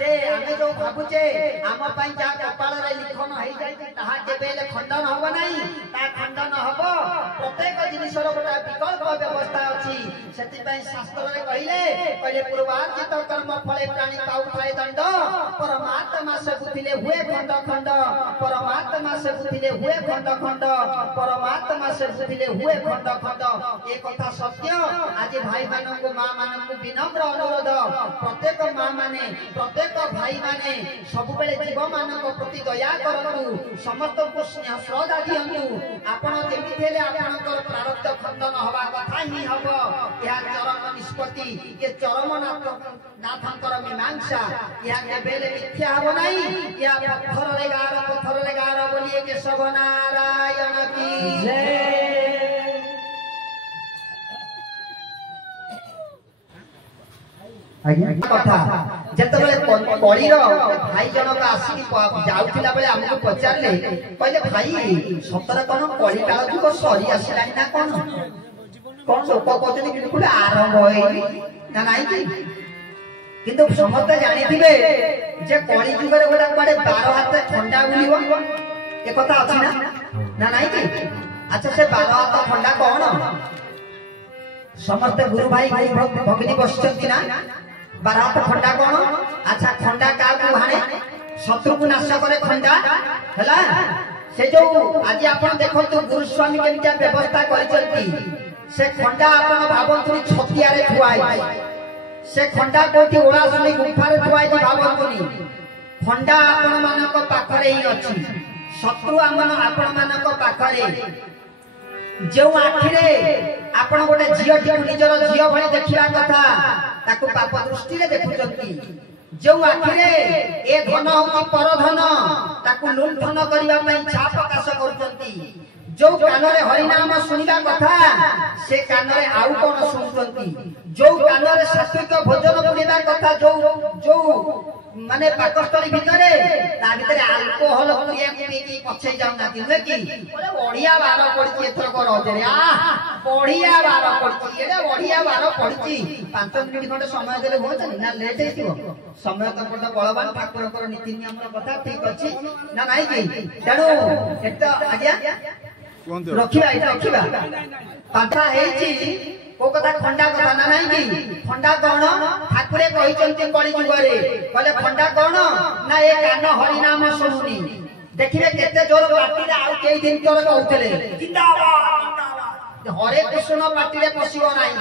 जे आमे जो भाबुचे आम पई जा कपाल रे लिखन होई जाय ताहा केबेले खंडन होबो नाही ता खंडन होबो प्रत्येक जिनिसर गोटा विकल्प व्यवस्था अछि सेति पई शास्त्र रे कहिले पूर्वार्जित कर्म फले प्राणी पाउथाय दंड परमात्मा से बुझिले हुए खंड खंड परमात्मा से बुझिले हुए खंड खंड परमात्मा से बुझिले हुए खंड खंड ए कथा सत्य आज भाई मानक मां मानक विनम्र अनुरोध प्रत्येक मां माने प्रत्येक भाई माने सब बेले जीव मानक प्रति दया करंतु समस्त को स्नेह श्रद्धा दियंतु आपण जेमि हेले आपनकर प्रारब्ध खंडन हवा कथा ही हबो या चरण निष्पत्ति ये चरम नाथंकर मीमांसा या केबेले मिथ्या हबो नाही या पत्थर रे गार बोलिए केशव नारायण की जय। कथा जेतबेले कळीर भाई जनक आसी जाउथिला बेले हमको पचारले कहले भाई सतर कोन कळी काल जुग सरी आसिलानी ना कोन कोन लोक कहते बिल्कुल आरंभ होई ना नाही कि किंतु समस्त जानि थिबे जे कळी जुगरे गोटा पडे 12 हाथ ठंडा बुलिबो ए कथा अछि ना नाही कि अच्छा से 12 हाथ ठंडा कोन समस्त गुरु भाई गुरु भगिनी बसचंती ना 12 हाथ ठंडा कोन अच्छा ठंडा का हाणे शत्रु को नाश करे ठंडा हला से जो आज आपण देखंतु गुरु स्वामी केमिटा व्यवस्था करिसंती से खंडा आपण भाबंतुनी छतिया रे थुआई से खंडा कोठी ओळा सुनी गुफा रे थुआई भाबंतुनी खंडा आपण मानक पाखरे ही अछि शत्रु आमन आपण मानक पाखरे जो आखिरे आपण गोटे झियो टी निजर झियो भଳି देखिबा कथा ताकू पाप दृष्टि रे देखुचंती जो आखिरे ए धन होती पर धन ताकू लुंठन करबा पई इच्छा प्रकाश करूचंती जो कान रे हरि नाम सुनिबा कथा से कान रे आउ कोन सुनचंती जो कान रे सात्विक भोजन पुनिबा कथा जो माने पाकस्थली भितरे ता भितरे अल्कोहल पुरिया की पछै जाउ ना दिले कि बोले ओडिया बार पड़ची एथर को रजरे आ ओडिया बार पड़ची एरे ओडिया बार पड़ची 5 मिनिट खंड समय देले होत ना लेट हेतिबो समय तो कोन बलवान ठाकुर को नीति नियम कथा ठीक अछि ना नाही कि तेणु एत आज्ञा रखिबा पाठा हेची को कथा खंडा कथा ना नाही कि खंडा कोन ठाकुरे कहिचंती कली जुगरे कहले खंडा कोन ना ए कान हरि नाम सुनुनी देखिबे केते जोर पाटीले आउ केई दिन तोर कहउतले जिंदाबाद हरे कृष्ण पाटीले पसिबो नाही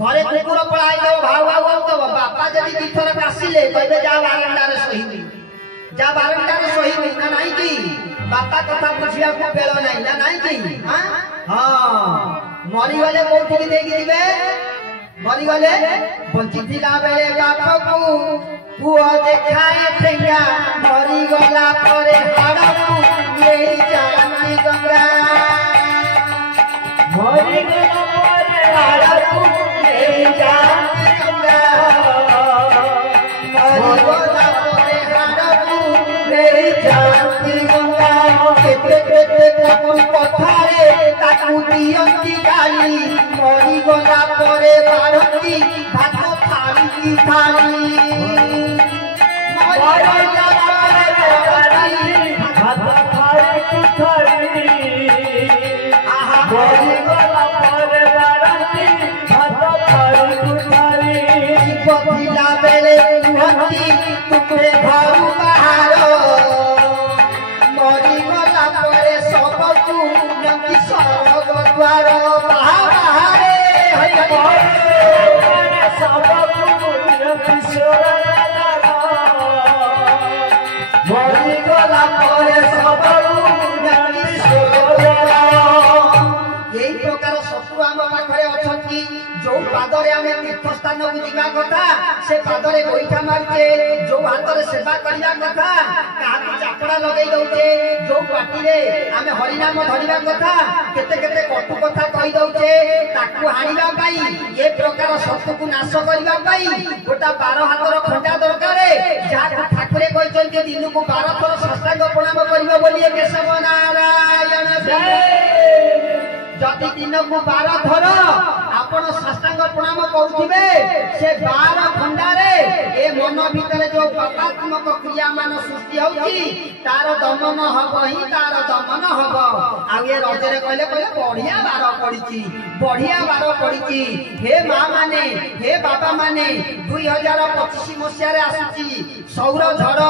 घरे कुकुर पळाई दो भाव भाव दो बापा जदी तीर्थर आसीले कहबे जा बारंडा रे सही जा बारंडा रे सही ना नाही कि बापा कथा बुझिया को बेल नाही ना नाही कि हां मरी गले कोठी देगी दिबे मरी गले बंची थिला बेले बाप को पुआ देखाए ठेंगा मरी गला परे हाड़ू ये जानी गंगा मरी गला परे हाड़ू ये जानी गंगा मरी गला परे हाड़ू ये जानी गंगा केते केते कोन कथारे ताकू दियंती गाली मरी गला परे बारती भात थाली की थाली मरी गला परे बारती भात थाली की थाली आहा मरी गला परे बारती भात थाली की थाली पतिला बेले दुहती तुमे घरु बाहर मरी गला परे सब तू नंदी स्वर्ग द्वार बाहरे हरि परे सब तू नंदी स्वर्ग मरी गला परे सब तू नंदी स्वर्ग यही प्रकार शत्रु आम पाखरे अछंती जो पादरे आमे तीर्थ स्थान को जिबा कथा से पादरे गोइठा मारके जो हातरे सेवा करिया कथा काहा चापड़ा लगै दउचे जो पाटी रे आमे हरि नाम धरिबा कथा केते केते कटु कथा कहि दउचे ताकू हानिबा पाई ए प्रकार शत्रु को नाश करिबा पाई गोटा 12 हातर खंडा दरकारे जा ठाकुरे कहिचंती दिन को 12 थर साष्टांग प्रणाम करिबो बोलिए केशव नारायण जति दिन को 12 थर आपण साष्टांग प्रणाम करूथिबे से 12 खंडा रे ए मन भीतर जो पापा बंटिया मान सृष्टि होउची तार दमन हब ही तार दमन हब आ ये रजरे कहले कहले बढ़िया बार पड़ीची बढ़िया बार पड़ीची हे मां माने हे बाबा माने 2025 मसिया रे आसुची सौर झड़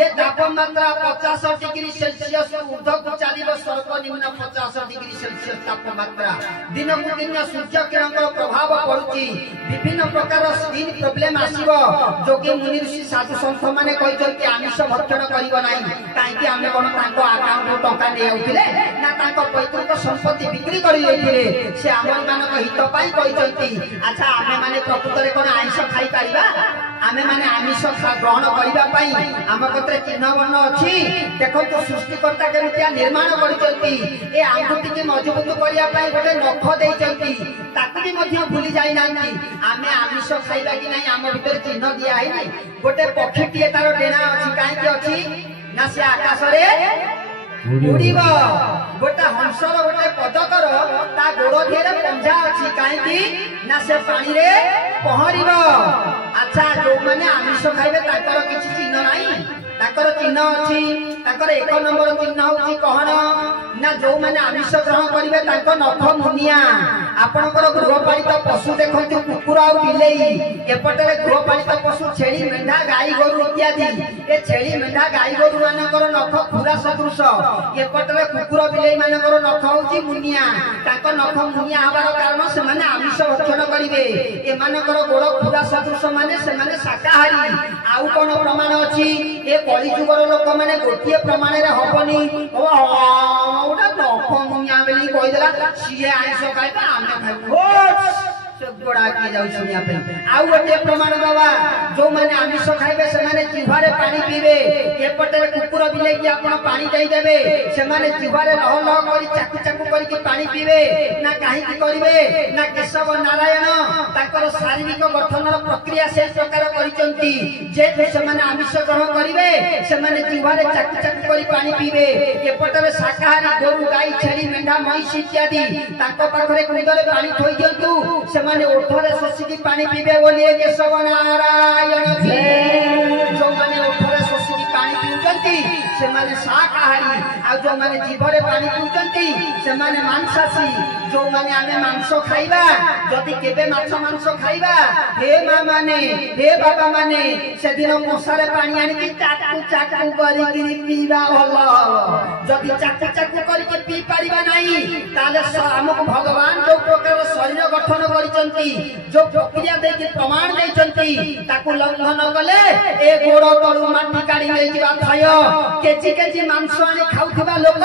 ये तापमात्रा 50 डिग्री सेल्सियस ऊर्ध्व को चलिबो सर्वनिम्न 50 डिग्री सेल्सियस तापमात्रा दिन को दिन सूर्य किरण प्रभाव पड़ुची विभिन्न प्रकार स्किन प्रॉब्लम आसीबो जोगी मुनि ऋषि साधु संत माने कहजंती आमिष भक्षण करिबो नाही काईकि आमे कोन तांको अकाउंट टका नै आउथिले ना तांको पैतृक संपत्ति बिक्री करि लेथिले से आमन मानक हित पाई कहजंती अच्छा आमे माने प्रकृत रे कोन आमिष खाई परिबा आमे माने आमिष ग्रहण करिबा पाई आम कतरे चिन्ह वर्ण अछि देखो तो सृष्टिकर्ता केमितिया निर्माण करिसंती ए आंगुठी के मजबूत करिया पाई गोटे नख देइसंती ताकु भी मध्य भूली जाई नांती आमे आमिष खाइबा कि नाही आम भीतर चिन्ह दिया है नै गोटे पक्षीटिए तार डेना अछि काई कि अछि ना से आकाश रे उड़ीबो गोटे हंसर गोटे पदकर ता गोड़ धिरे पंजा अछि काई कि ना से पानी रे पहरिबो अच्छा जो माने आमिष खाइबे ताकर किछि चिन्ह नाही ताकर चिन्ह अछि ताकर एक नंबर चिन्ह होछि कहन ना जो माने आमिष ग्रहण करिवे ताको नख मुनिया आपनकर गृहपालित पशु देखंतु कुकुर आ बिलेई एपटे गृहपालित पशु छेली मेंढा गाई गोरु इत्यादि ए छेली मेंढा गाई गोरु मानकर नख पूरा सदृश एपटे कुकुर बिलेई मानकर नख होछि मुनिया ताको नख मुनिया हबार कारण से माने आमिष भक्षण करिवे ए मानकर गोड़ पूरा सदृश माने से माने शाकाहारी आउ कोन प्रमाण अछि ए कली जुगर लोक माने गोटिए प्रमाण रे हबनी ओडा नख मुनिया बेली कहि देला सिए आइस खाइबा आमे खाइबो गोड़ा किए जाउ सुनिया पे आउ गोटे प्रमाण बाबा जो माने आमिष खाइबे से माने जिह्वारे पानी पीबे एपटे कुकुर बिले कि आपण पानी देई देबे से माने जिह्वारे लह लह करी चाकू चाकू करी कि पानी पीबे ना काहे कि करिवे ना केशव नारायण ताकर शारीरिक गठनर प्रक्रिया से प्रकार करिसंती जे से माने आमिष ग्रहण करिवे से माने जिह्वारे चाकू चाकू करी पानी पीबे एपटे शाकाहारी गोरु गाई छेली मेंढा महिष इत्यादि ताको पाखरे कुंडले पानी थोई दियंतु से माने ओठरे ससिकी पानी पीबे बोलिए केशव नारायण जो माने ओठरे ससिकी पानी पिउचंती से माने शाकाहारी आ जो माने जीभरे पानी पिउचंती से माने मांसासी जो माने आमे मांस खाइबा जदि केबे माछ मांस खाइबा हे मां माने हे बाबा माने से दिन मसाले पानी आनी कि चाकू चाकू करी कि पीबा भलो जदि चाकू चाकू करी कि पी परिबा नाही ताले हमक भगवान जो प्रकार शरीर गठन करिसंती जो प्रक्रिया दे के प्रमाण देइसंती ताकू लंघन कले ए गोड़ तळु माटी काढी ले जिबा थय केजी केजी मांस आनी खाउथिबा लोक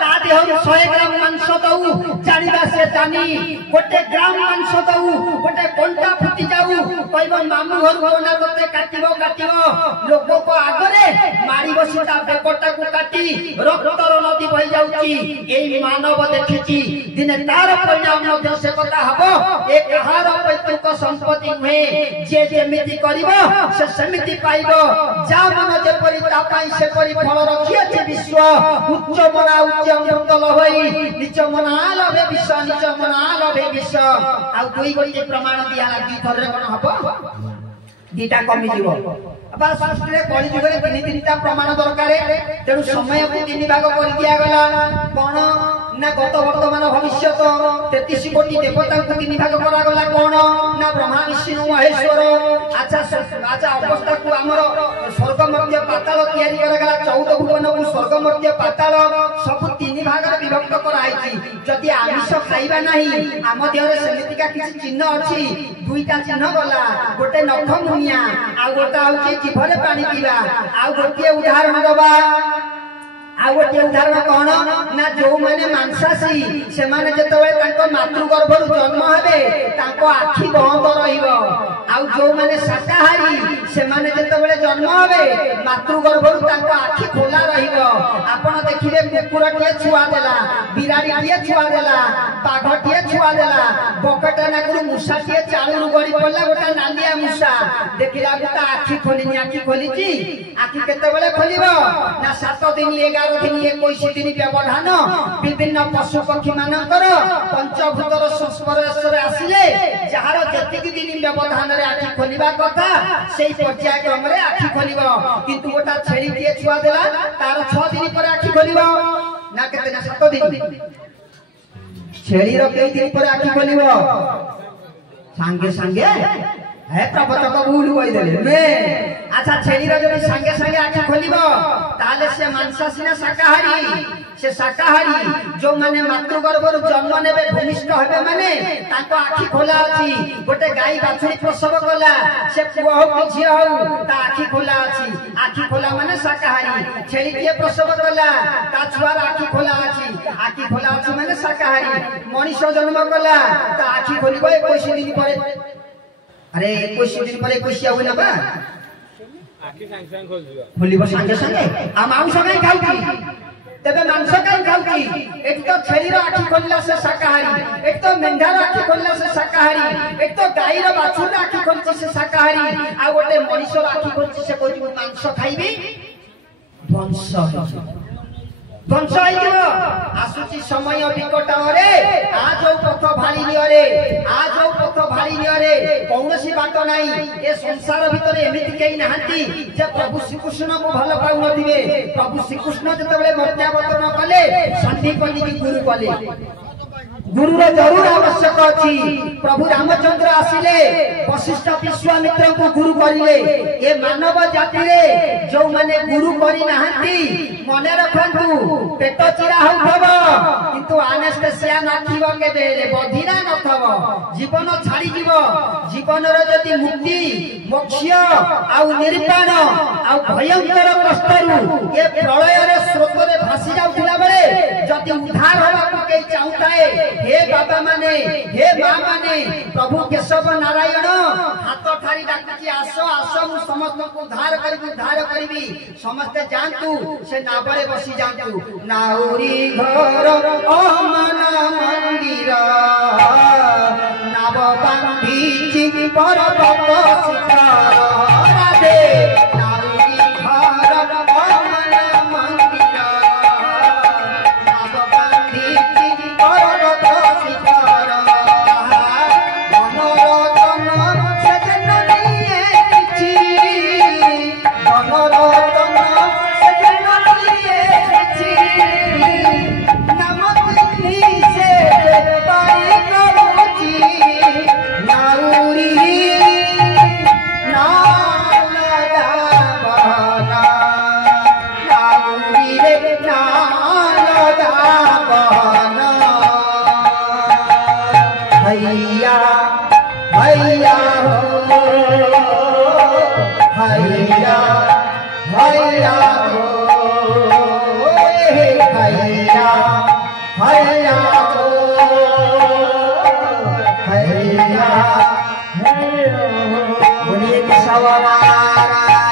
ता देह 100 ग्राम मांस दउ जानिबा से जानी गोटे ग्राम मांस दउ गोटे कंटा फुटी जाऊ कहबो मामू घर कोना तते काटिबो काटिबो लोक को आगरे मारी बसिता बेपटा को काटी रक्तर नदी बहि जाउची एई मानव देखिची दिने तार परिणाम मध्ये से कथा हबो ए कहार पैतृक संपत्ति में जे जेमिति करिवो से समिति पाइबो जा मन जे परि ता पाई से परि फल रखियाछि विश्व उच्च मना उच्च अमृत लहई निच मना लभे विश्व निच मना लभे विश्व आ दुई गोटे प्रमाण दिया लागी थरे कोन हबो दीटा कमी जीवो अब शास्त्र रे कली जुगरे तीन तीनटा प्रमाण दरकार तेनु समय को तीन भाग कर दिया गला कोन ना गत वर्तमान भविष्य 33 कोटी देवता को तीन भाग करा गला कोन ना ब्रह्मा विष्णु महेश्वर अच्छा अवस्था को हमर स्वर्ग मध्य पाताल तयारी करा गला 14 भुवन को स्वर्ग मध्य पाताल सब तीन भाग रे विभक्त कराई जदि आमिष खाइबा नाही आम देहरे समितिका किछि चिन्ह अछि दुईटा चिन्ह गला गोटे नख मुनिया आ गोटा होछि जीभरे पानी पीबा आ गोटे उदाहरण दबा आ गोटे उदाहरण कोन ना जो माने मांसासी से माने जतबे ताको मातृ गर्भरु जन्म हेबे ताको आखि बंद रहिबो आ जो माने शाकाहारी से माने जतबे जन्म हेबे मातृ गर्भरु ताको आखि खोला रहिबो आपण देखिबे कुकुरटिए छुआ देला बिराड़ीटिए छुआ देला बाघटिए छुआ देला बकटा नागुरु मुसाटिए चाळुरु गड़ी पड़ला गोटा नालिया मुसा देखिला गोटा आखि खोलिनी आखि खोलिची आखि केतेबेले खोलिबो ना 7 दिन 11 11 दिन 21 दिन व्यवधान विभिन्न पशु पक्षी मानकर पंचभूतर संस्पर्श आसिले जार जेतिक दिन व्यवधान आखि खोलिबा कथा सेई पर्याय क्रम रे आखि खोलिबो किंतु गोटा छेली टिए छुआ देला तार 6 दिन पर आखि खोलिबो ना केते ना 7 दिन छेली रो कई दिन पर आखि खोलिबो सांगे सांगे है प्रबचक भूल कहि देले ने अच्छा छेली रो जदि सांगे सांगे आखि खोलिबो ताले से मांसाहारी ना शाकाहारी से शाकाहारी जो माने मातृगर्भर जन्म नेबे भूमिष्ठ हेबे माने ताको आखि खोला अछि गोटे गाई बाछुरी प्रसव कला से पुआ हो कि झिया हो ता आखि खोला अछि आखि खोला माने शाकाहारी छेली के प्रसव कला ता छुआर आखि खोला अछि माने शाकाहारी मनुष्य जन्म कला ता आखि खोलिबो 21 दिन परे अरे 21 दिन परे 21 होना बा आखि संग संग खोल दियो खोलिबो संगे संगे आ मांस काई खाउकी तबे मांस काई खाउकी एक तो छेली रो आखि खोलला से शाकाहारी एक तो मेंढा रो आखि खोलला से शाकाहारी एक तो गाई रो बाछुर आखि खोलछि से शाकाहारी आ गोटे मनुष्य रो आखि खोलछि से कोइ मांस खाइबी ध्वंस आसुची समय विकट रे आज पथ भाली निरे कौन सी बात नहीं ए संसार भितर एमिति कई नहांती जे प्रभु श्रीकृष्ण को भल पाउ नथिबे प्रभु श्रीकृष्ण जतबेले मर्त्यावतरण कले संदीपनी की गुरु कले गुरुर जरूर आवश्यक अछि प्रभु रामचंद्र आसिले वशिष्ठ विश्वामित्र को गुरु करिले ए मानव जाति रे जो माने गुरु करि नाहंती मने रखंतु पेट चिरा होथबो किंतु एनेस्थेसिया नथिबो केबे बधिरा नथबो जीवन छाड़ी जीवो जीवन रो जति मुक्ति मोक्ष आ निर्वाण आ भयंकर कष्टरु ए प्रलय रे स्रोत रे भासी जाउथिला बेले जति उद्धार होबा को के चाहताए हे बाबा माने हे मां माने प्रभु केशव नारायण हाथ ठारी डाकुची आसो आसो मु समस्त को उद्धार करबी समस्त जानतु से नाबरे बसी जानतु नाउरी घर अमन मंदिर नाव बांधीची पर्वत शिखर राधे नाउरी घर अमन मंदिर नाव बांधीची पर्वत शिखर मनोरतन सजन निये किछि मनोरतन सजन निये किछि नमक से पाई करूची नाउरी नालदा बहना नाउरी रे नालदा बहना भैया भैया हो भैया भैया हो भैया भैया हो भैया बोलिए सवारायण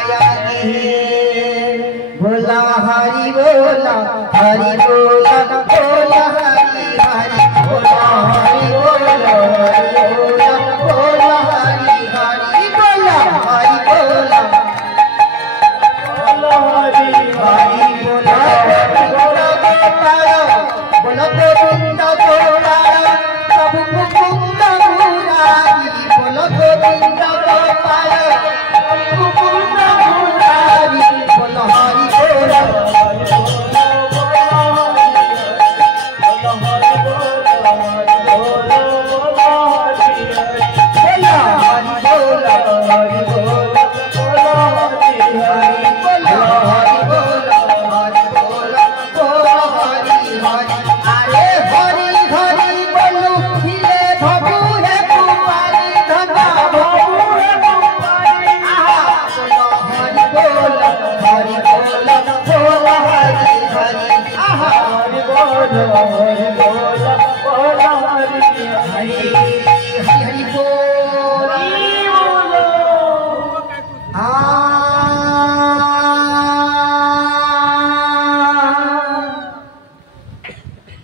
बोला हरि बोला हरि बोला बोला हरि हरि बोला हरि बोला हरि बोला बोला हरि हरि बोला हरि बोला बोला हरि हरि बोला बोला गोविंद गोपाल प्रभु मुकुंद मुरारी बोला गोविंद गोपाल प्रभु मुकुंद मुरारी बोला हरि बोला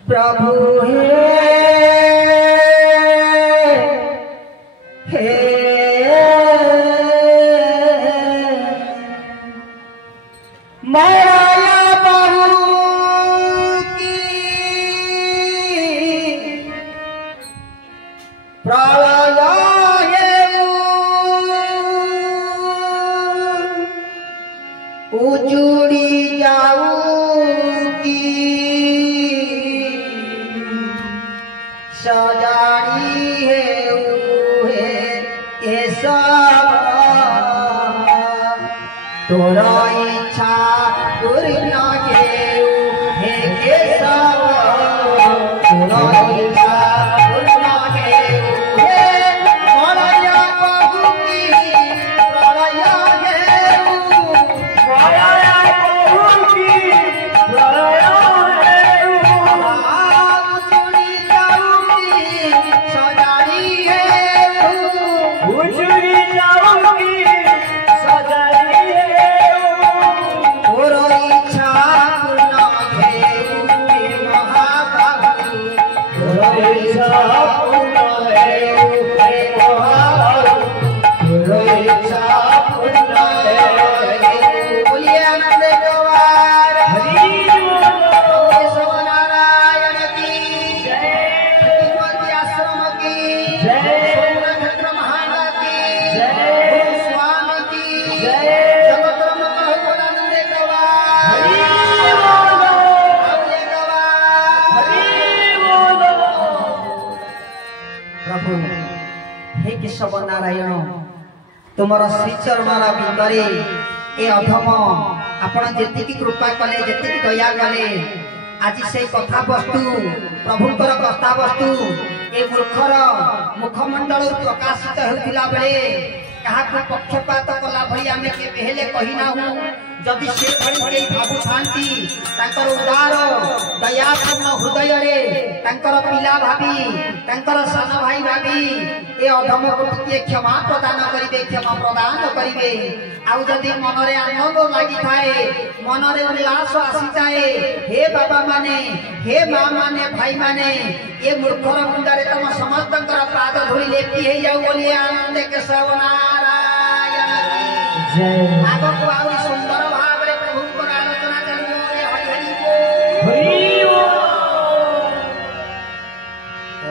प्रभु माया बहु उजुड़ी जाऊगी सजाड़ी है ऐसा तोरा इच्छा पूर्ण के है कैसा तोरा इच्छा पूर्ण के है मरया बाबू की मरया है मरया बाबू की मरया है उजुड़ी जाऊगी सजाड़ी है उजुड़ी जाऊगी सजाड़ी है तोरा इच्छा पूर्ण है महाबाबू तोरा इच्छा पूर्ण है महाबाबू तोरा इच्छा पूर्ण है बोलिए आनंद गवार हरि बोलो नारायण की जय सतीपति आश्रम की जय सोमनाथ महाराज की जय स्वामी की जय जगत आनंद गवार हरि बोलो हरि बोलो प्रभु हे केशव नारायण तुमर श्रीचरण बिंदरे ए अधम आपण जेतिकी कृपा कले जेतिकी दया कले आज से कथा वस्तु प्रभुंकर कथा वस्तु ए मूर्खर मुखमंडल प्रकाशित होता बेले क्या पक्षपात कला भली आम के कही ना जदि से भावु था उदार दयापूर्ण हृदय पिला भावी सान भाई भावी ए अधम को क्षमा प्रदान करेंगे क्षमा प्रदान करेंगे आदि मनरे आनंद लगी थाए मनरे उल्लास आसी जाए हे बाबा माने हे माँ माने भाई माने ये मूर्खर मुंडे तुम समस्त पाद धूली लेपी हो जाऊ बोली आनंद केशव नारायण आग को आहरी सुंदर भाव में प्रभु आलोचना चलो हरि हरि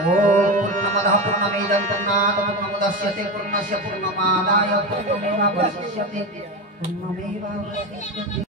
पूर्णमदः पूर्णमिदं पूर्णात् पूर्णमुदच्यते पूर्णस्य पूर्णमादाय पूर्णमेवावशिष्यते पूर्णमेवावशिष्यते।